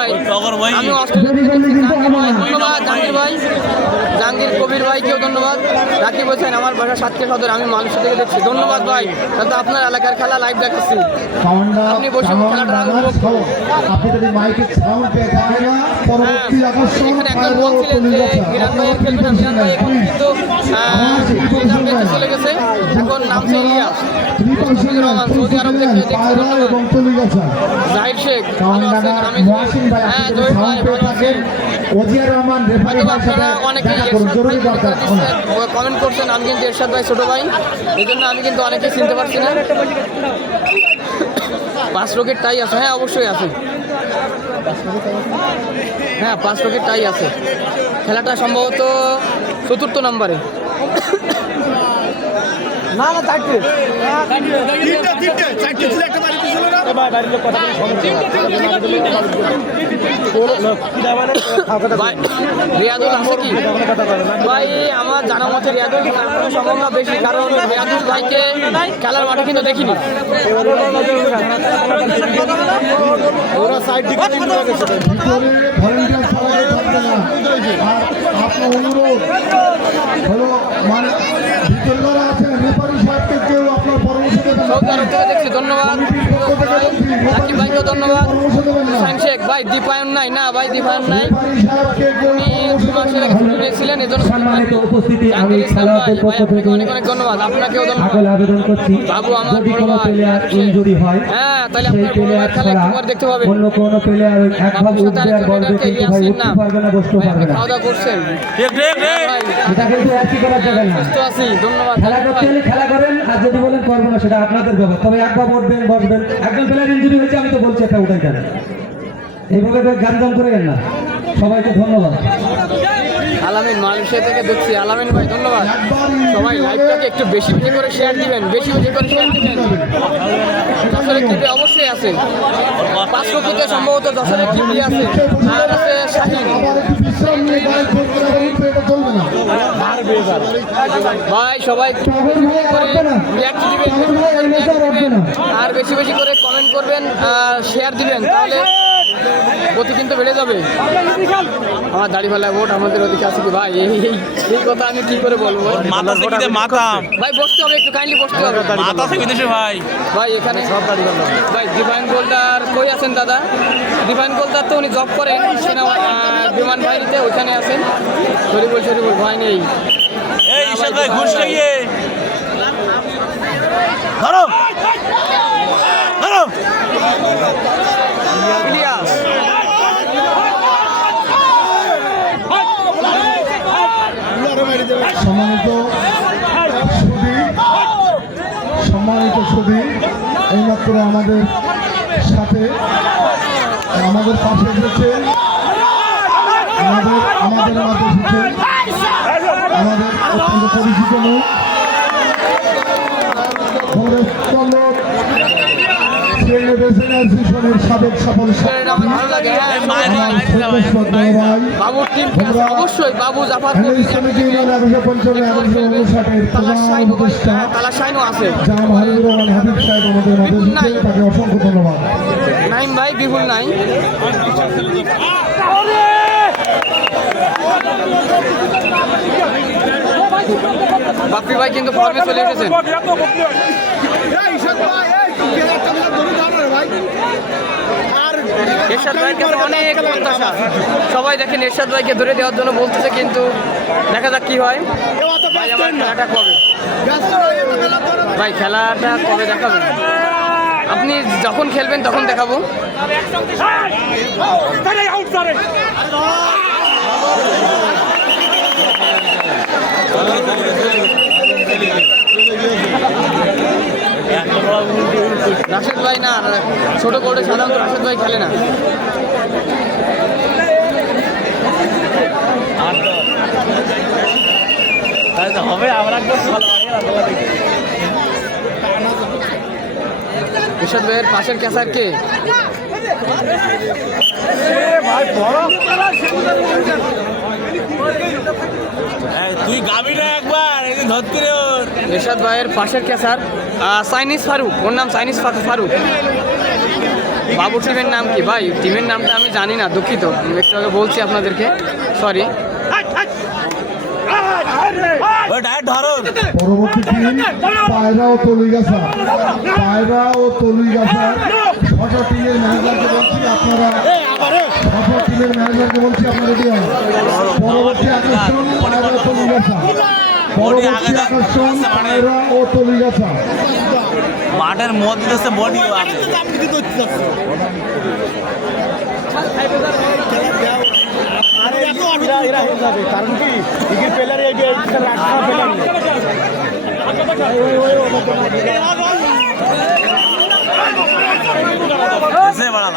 ভাই আমি ধন্যবাদ জাহাঙ্গীর ভাই, জাহাঙ্গীর কবির ভাইকেও ধন্যবাদ। রাকিব হোসেন আমার বাসা সাতক্ষীরা সদর, আমি মালয়েশিয়া থেকে দেখছি। ধন্যবাদ ভাই, তাহলে আপনার এলাকার খেলা লাইভ দেখাচ্ছি। আপনি বসে খেলাটা এখানে একজন বলছিলেন যে মিরান ভাই খেলবে না, মিরান ভাই এখন কিন্তু চলে গেছে, এখন নামছে ইলিয়াস। সৌদি আরব থেকে দেখছি। ধন্যবাদ জাহির শেখ, ভালো আছেন? আমি হ্যাঁ জহির ভাই ভালো আছেন। আপনারা অনেকেই কমেন্ট করছেন, আমি কিন্তু এরশাদ ভাই ছোট ভাই, এই জন্য আমি কিন্তু অনেকে চিনতে পারছি না। 5 রকেট টাই আছে, হ্যাঁ অবশ্যই আছে, হ্যাঁ 5 রকেট টাই আছে। খেলাটা সম্ভবত 4র্থ নম্বরে। না না চারটে রিয়াদুল আছে কি ভাই? আমার জানা মতে রিয়াদুল সম্ভাবনা বেশি, কারণ রিয়াদুল ভাইকে খেলার মাঠে কিন্তু দেখিনি। ওরা সাইড দিকে আপনার অনুরোধ হলো মানে ভিতরে আছেন রেফারি সাহেবকে কেউ আপনার পরামর্শ দেবেন। দেখছি ধন্যবাদ রাকিব ভাইকে ধন্যবাদ। হুসাইন শেখ ভাই দীপায়ন নাই, না ভাই দীপায়ন নাই, উনি 2 মাসের আগে ছুটি নিয়েছিলেন, এজন্য অনেক অনেক ধন্যবাদ। আপনাকেও ধন্যবাদ বাবু, আমার বড় ভাই। হ্যাঁ তাহলে আপনার বড় ভাই খেলা একবার দেখতে পাবেন। খাওয়া দাওয়া করছেন? সুস্থ আছি, ধন্যবাদ। খেলা করেন, আর যদি বলেন করবো না সেটা আপনাদের ব্যাপার, তবে একবার উঠবেন বসবেন। একজন প্লেয়ার ইনজুরি হয়েছে, আমি তো বলছি একটা উঠাই কেন, এইভাবে গান গান করে না। সবাইকে ধন্যবাদ। আলামিন মালয়েশিয়া থেকে দেখছি, আলামিন ভাই ধন্যবাদ। সবাই লাইভটাকে একটু বেশি বেশি করে শেয়ার দিবেন, বেশি বেশি করে শেয়ার দিবেন। যশোরের টিভি অবশ্যই আছে, 5 রকিতে সম্ভবত যশোরের টিভি আছে, আর আছে শাহিন ভাই। সবাই আর বেশি বেশি করে কমেন্ট করবেন, শেয়ার দিবেন, তাহলে গতি কিন্তু বেড়ে যাবে। আমার দাড়িওয়ালা ভোট আমাদের ওদিকে আছে কি ভাই? এই কথা আমি কি করে বলবো ভাই? বসতে হবে, একটু কাইন্ডলি বসতে হবে ভাই। ভাই এখানে ভাই ডিভাইন গোল্ডার কই আছেন দাদা? ডিভাইন গোল্ডার তো উনি জব করেন সেনা বিমান বাহিনীতে, ওইখানে আছেন। শরীফুল ভাই নেই। ইলিয়াস সম্মানিত সুধী, এইমাত্র আমাদের সাথে আমাদের পাশে এসেছেন, আমাদের মাঝে এসেছেন আমাদের অত্যন্ত পরিচিত লোক সাবেক সফল অবশ্যই বাবু জাফর তাকে অসংখ্য ধন্যবাদ। নাইম ভাই বিপুল নাই, বাপ্পি ভাই কিন্তু ফর্মে চলে এসেছেন। এরশাদ ভাইয়ের কাছে অনেক প্রত্যাশা, সবাই দেখেন এরশাদ ভাইকে ধরে দেওয়ার জন্য বলতেছে, কিন্তু দেখা যাক কি হয়। ভাই আমার খেলাটা কবে ভাই খেলাটা কবে দেখাবেন? আপনি যখন খেলবেন তখন দেখাবো। রাশেদ ভাই না, ছোট কোর্টে সাধারণত রাশেদ ভাই খেলে না। হবে এরশাদ ভাইয়ের পাশের ক্যাসার কে? তুই গাবি না একবার ধরতে রে। এরশাদ ভাইয়ের পাশের ক্যাসার চাইনিজ ফারুক, ওর নাম চাইনিজ ফারুক। বাবু টিমের নাম কি ভাই? টিমের নামটা আমি জানি না, দুঃখিত। আমি একটু আগে বলছি আপনাদেরকে, সরি। পরবর্তী টিম পায়রা ও তলুইগাছা। পায়রা ও তলুইগাছা ছোট টিমের ম্যানেজারকে বলছি আপনারা, ছোট টিমের ম্যানেজারকে বলছি আপনারা রেডি হন। পরবর্তী আকর্ষণ পায়রা ও তলুইগাছা। পরবর্তী আকর্ষণ পায়রা ও তলুইগাছা। মাঠের মধ্যে বডি কারণ কি ক্রিকেট প্লেয়ার এই बड़ा